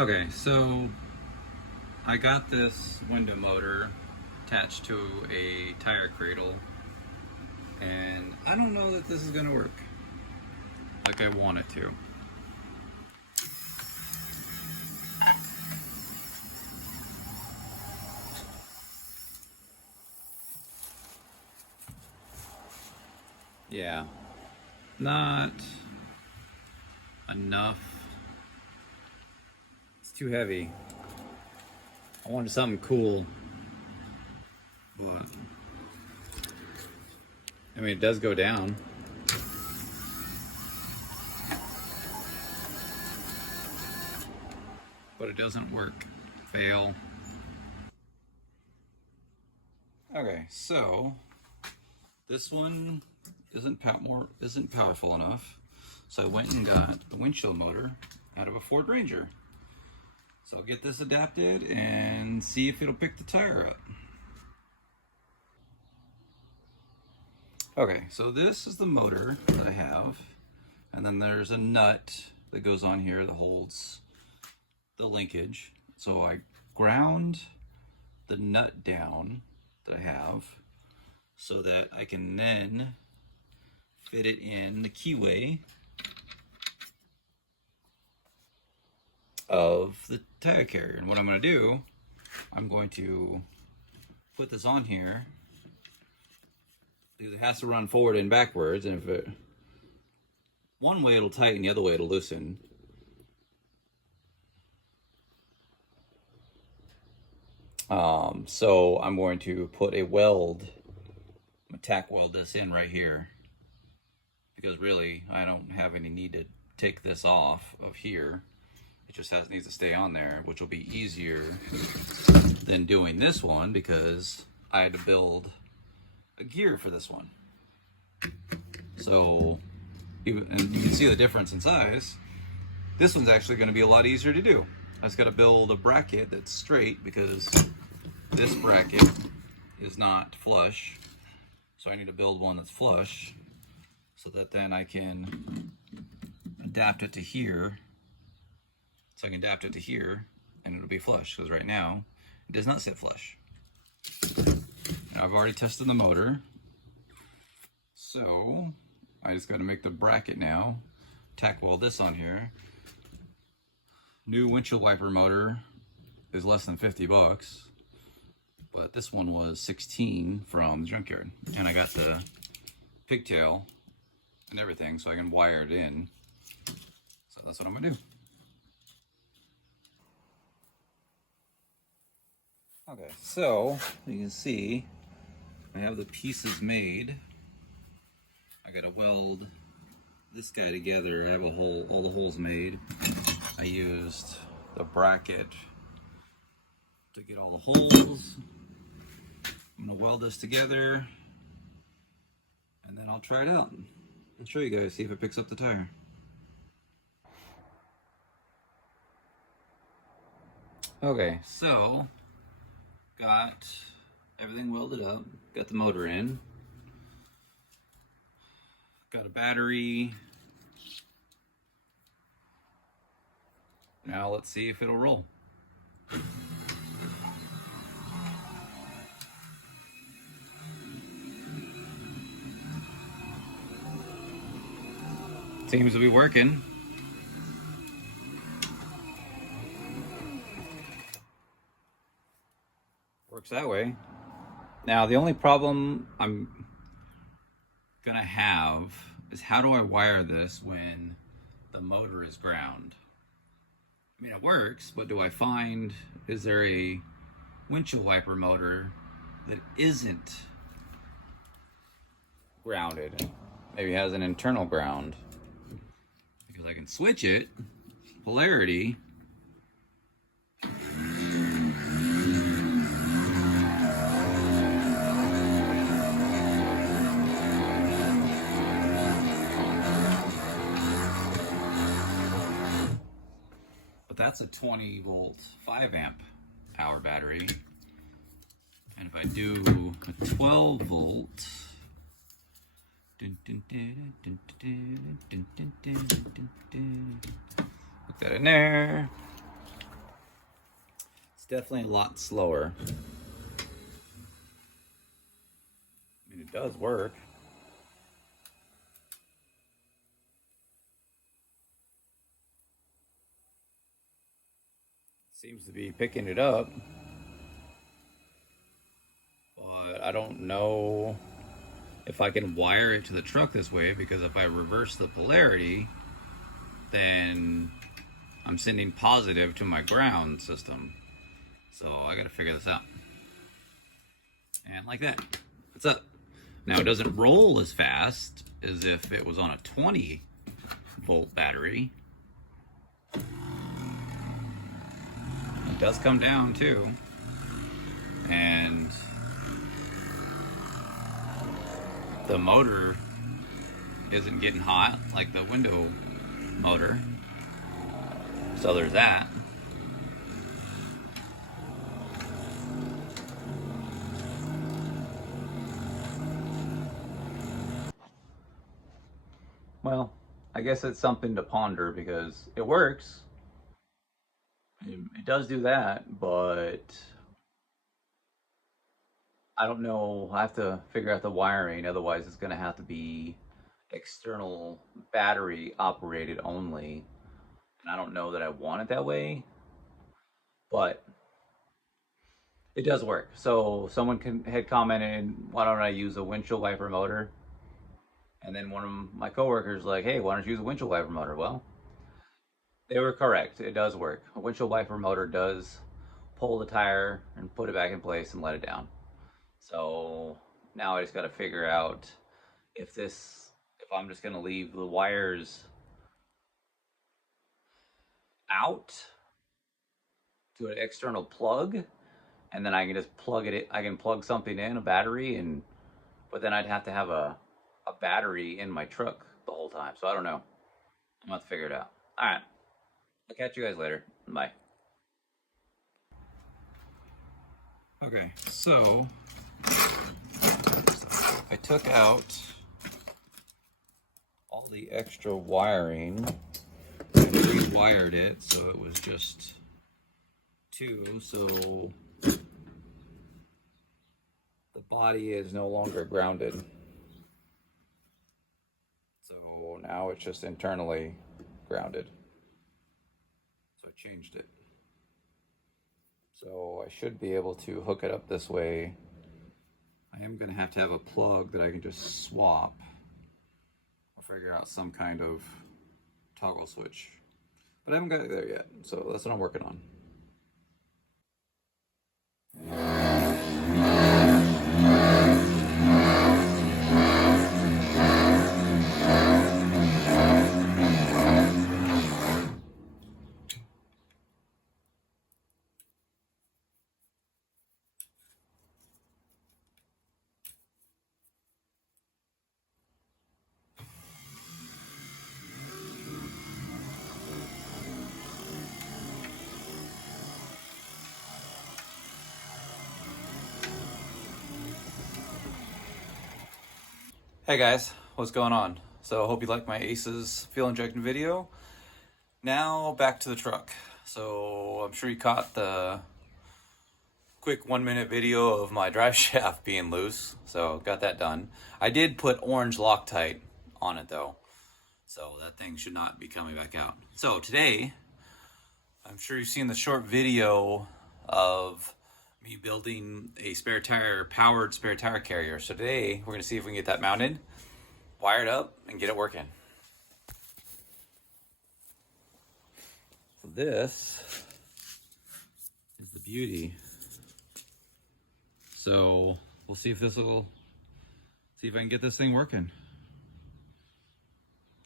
Okay, so I got this window motor attached to a tire cradle, and I don't know that this is gonna work like I want it to. Yeah, not enough. It's too heavy. I wanted something cool. But I mean, it does go down. But it doesn't work. Fail. Okay, so this one isn't powerful enough. So I went and got the windshield motor out of a Ford Ranger. So I'll get this adapted and see if it'll pick the tire up. Okay, so this is the motor that I have. And then there's a nut that goes on here that holds the linkage. So I ground the nut down that I have so that I can then fit it in the keyway of the tire carrier. And what I'm going to do, I'm going to put this on here because it has to run forward and backwards, and if it one way it'll tighten, the other way it'll loosen. So I'm going to put a weld, tack weld this in right here, because really I don't have any need to take this off of here. It just needs to stay on there, which will be easier than doing this one because I had to build a gear for this one. So, and you can see the difference in size. This one's actually going to be a lot easier to do. I just got to build a bracket that's straight because this bracket is not flush. So I need to build one that's flush so that then I can adapt it to here. So I can adapt it to here and it'll be flush, because right now it does not sit flush. Now I've already tested the motor. So I just got to make the bracket now, tack weld this on here. New windshield wiper motor is less than 50 bucks, but this one was 16 from the junkyard. And I got the pigtail and everything so I can wire it in. So that's what I'm gonna do. Okay, so you can see I have the pieces made. I gotta weld this guy together. I have all the holes made. I used the bracket to get all the holes. I'm gonna weld this together and then I'll try it out and show you guys, see if it picks up the tire. Okay, so got everything welded up, got the motor in, got a battery. Now let's see if it'll roll. Seems to be working. Works that way. Now the only problem I'm gonna have is how do I wire this when the motor is ground? I mean, it works, but do I find, is there a windshield wiper motor that isn't grounded? Maybe has an internal ground. Because I can switch it, polarity. But that's a 20 volt, 5 amp hour battery. And if I do a 12 volt, put that in there. definitely a lot slower. I mean, it does work. Seems to be picking it up. But I don't know if I can wire it to the truck this way, because if I reverse the polarity, then I'm sending positive to my ground system. So I gotta figure this out. And like that, it's up. Now it doesn't roll as fast as if it was on a 20-volt battery. It does come down too. And the motor isn't getting hot like the window motor. So there's that. Well, I guess it's something to ponder, because it works. It does do that, but I don't know. I have to figure out the wiring. Otherwise, it's going to have to be external battery operated only. And I don't know that I want it that way, but it does work. So someone had commented, why don't I use a windshield wiper motor? And then one of my coworkers like, hey, why don't you use a windshield wiper motor? Well, they were correct. It does work. A windshield wiper motor does pull the tire and put it back in place and let it down. So now I just got to figure out if I'm just going to leave the wires out to an external plug, and then I can just plug it. I can plug something in, a battery, but then I'd have to have a battery in my truck the whole time. So I don't know. I'm gonna have to figure it out. All right. I'll catch you guys later. Bye. Okay, so I took out all the extra wiring and rewired it so it was just two. So the body is no longer grounded. So now it's just internally grounded. So I changed it. So I should be able to hook it up this way. I am going to have a plug that I can just swap or figure out some kind of toggle switch. But I haven't got it there yet, so that's what I'm working on. Hey guys, what's going on? So I hope you liked my ACES fuel injection video. Now back to the truck. So I'm sure you caught the quick 1-minute video of my drive shaft being loose. So got that done. I did put orange Loctite on it though. So that thing should not be coming back out. So today, I'm sure you've seen the short video of me building a powered spare tire carrier. So today we're gonna see if we can get that mounted, wired up, and get it working. So this is the beauty. So we'll see if I can get this thing working.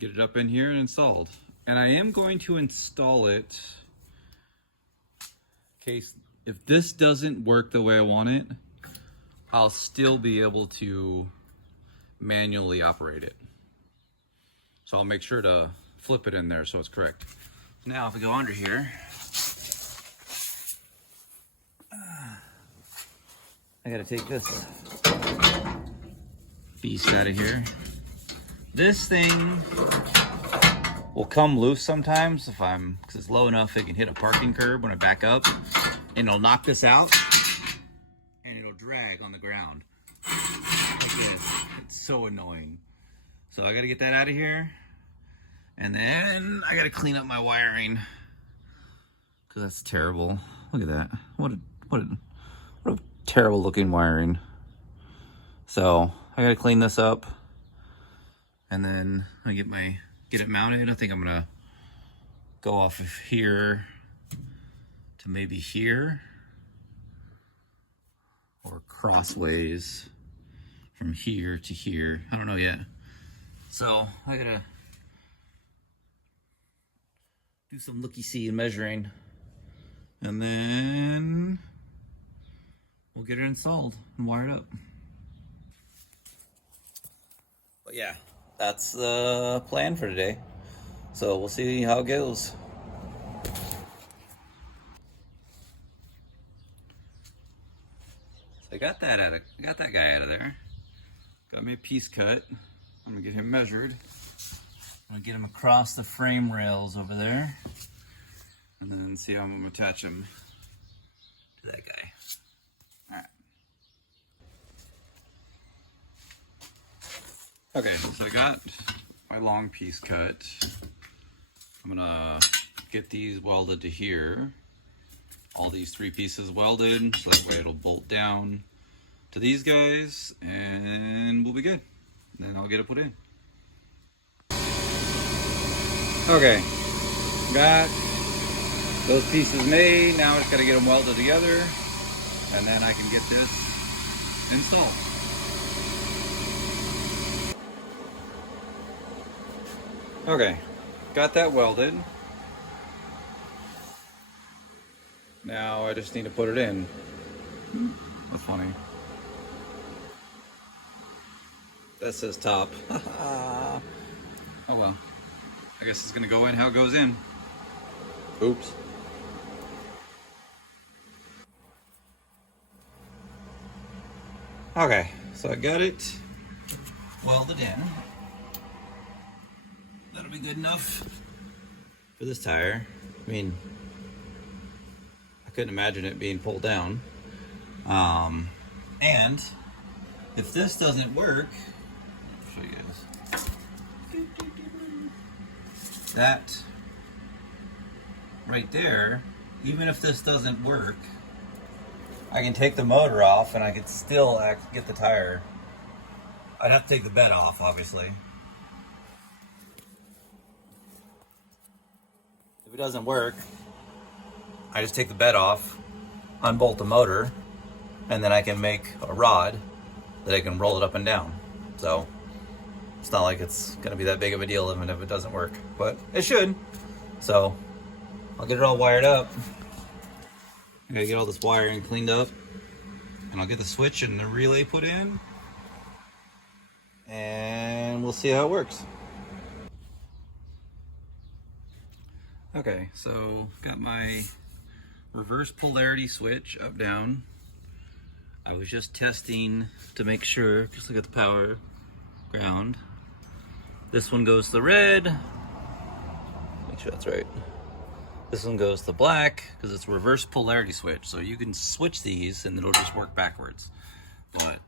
Get it up in here and installed. And I am going to install it in case if this doesn't work the way I want it, I'll still be able to manually operate it. So I'll make sure to flip it in there so it's correct. Now if we go under here, I gotta take this beast out of here. This thing will come loose sometimes because it's low enough it can hit a parking curb when I back up. and it'll knock this out, and it'll drag on the ground. Like this. It's so annoying. So I gotta get that out of here, and then I gotta clean up my wiring because that's terrible. Look at that. What a terrible looking wiring. So I gotta clean this up, and then I get it mounted. I think I'm gonna go off of here to maybe here, or crossways from here to here. I don't know yet. So I gotta do some looky-see and measuring, and then we'll get it installed and wired up. But yeah, that's the plan for today. So we'll see how it goes. So I got that guy out of there. Got me a piece cut. I'm gonna get him measured. I'm gonna get him across the frame rails over there, and then see how I'm gonna attach him to that guy. All right. Okay, so I got my long piece cut. I'm gonna get these welded to here. All these 3 pieces welded, so that way it'll bolt down to these guys, and we'll be good. And then I'll get it put in. Okay, got those pieces made. Now I just gotta get them welded together, and then I can get this installed. Okay, got that welded. Now I just need to put it in. That's funny. That says top. Oh well. I guess it's gonna go in how it goes in. Oops. Okay, so I got it welded in. That'll be good enough for this tire. I mean, I couldn't imagine it being pulled down. And if this doesn't work, I'll show you guys. That right there, even if this doesn't work, I can take the motor off and I can still get the tire. I'd have to take the bed off, obviously. If it doesn't work, I just take the bed off, unbolt the motor, and then I can make a rod that I can roll it up and down. So it's not like it's gonna be that big of a deal even if it doesn't work, but it should. So I'll get it all wired up. I gotta get all this wiring cleaned up, and I'll get the switch and the relay put in, and we'll see how it works. Okay, so got my reverse polarity switch up down. I was just testing to make sure, just look at the power ground. This one goes to red. Make sure that's right. This one goes to black because it's a reverse polarity switch. So you can switch these and it'll just work backwards. But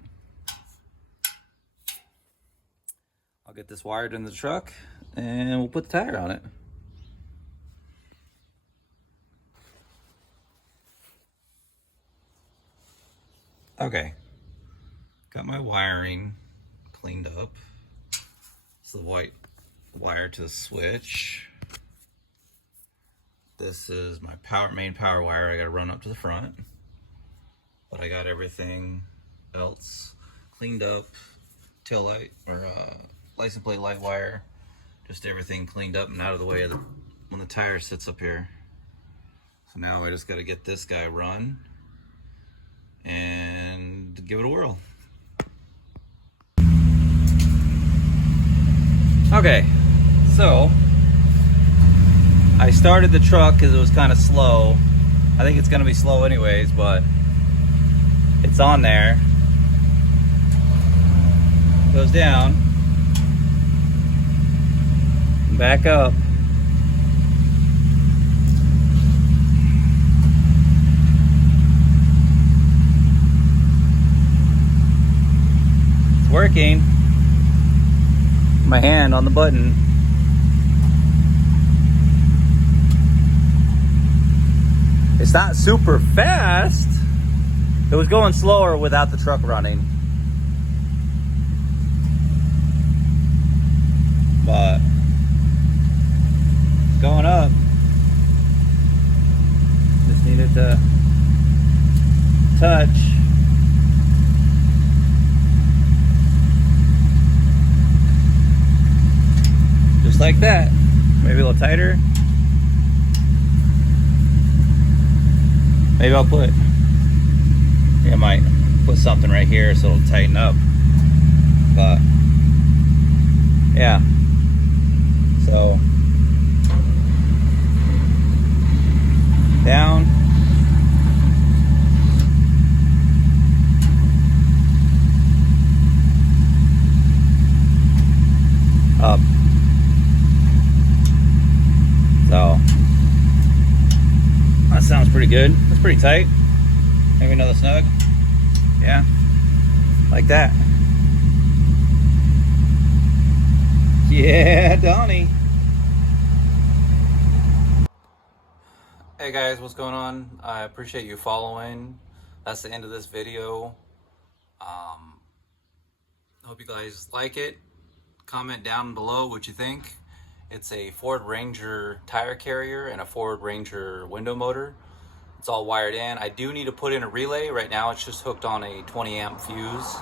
I'll get this wired in the truck and we'll put the tire on it. Okay, got my wiring cleaned up. It's the white wire to the switch. This is my main power wire I gotta run up to the front. But I got everything else cleaned up. Tail light, or license plate light wire. Just everything cleaned up and out of the way of when the tire sits up here. So now I just gotta get this guy run and give it a whirl. Okay, so I started the truck because it was kind of slow. I think it's gonna be slow anyways, but it's on there. Goes down, back up. working. My hand on the button. It's not super fast. It was going slower without the truck running. But it's going up. Just needed to touch. Just like that. Maybe a little tighter. Maybe I'll put, I might put something right here so it'll tighten up. But yeah. So down. Up. So that sounds pretty good. That's pretty tight. Maybe another snug. Yeah. Like that. Yeah, Donnie. Hey guys, what's going on? I appreciate you following. That's the end of this video. Hope you guys like it. Comment down below what you think. It's a Ford Ranger tire carrier and a Ford Ranger window motor. It's all wired in. I do need to put in a relay. Right now it's just hooked on a 20 amp fuse.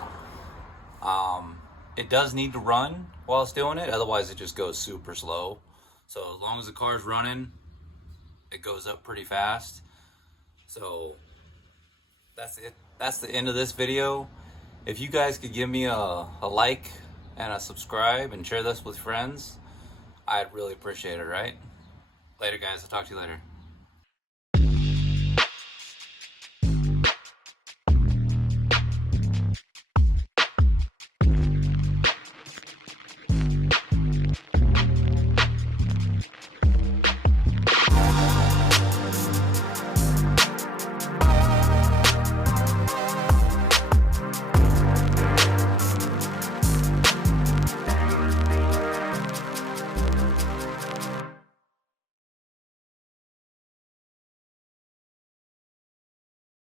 It does need to run while it's doing it, otherwise it just goes super slow. So as long as the car's running, it goes up pretty fast. So that's it. That's the end of this video. If you guys could give me a like and a subscribe and share this with friends, I'd really appreciate it, right? Later guys, I'll talk to you later.